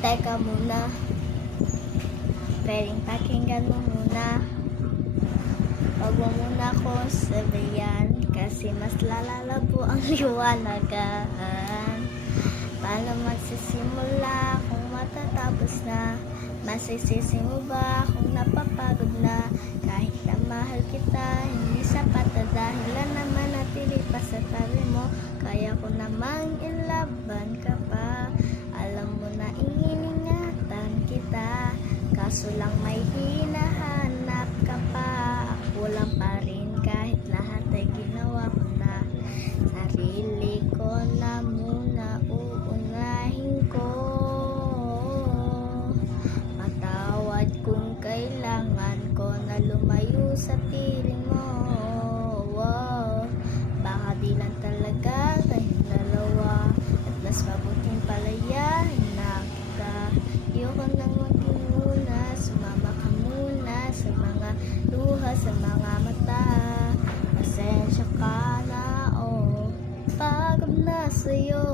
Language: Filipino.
Teka muna, pwedeng pakinggan mo muna. Huwag mo muna ko sabayan, kasi mas lalabo ang liwanagan. Paano magsisimula kung matatapos na? Masisisi mo ba kung napapagod na? Kahit na mahal kita, hindi sapat na dahilan na manatili pa sa tabi mo. Kaya ko namang ilaban ka pa. Alam mo na iningatan kita, kaso lang may hinahanap ka pa. Ako lang pa rin kahit lahat ay ginawa ko na. Sarili ko na muna uunahin ko. Matawad kung kailangan ko na lumayo sa piling mo. Wow. Baka di lang talaga tayong dalawa, at mas mabuting palayain na kita. Ayoko nang maging muna, sumama ka muna sa mga luha, sa mga mata. Pasensya ka na, oh, pagod na sa'yo.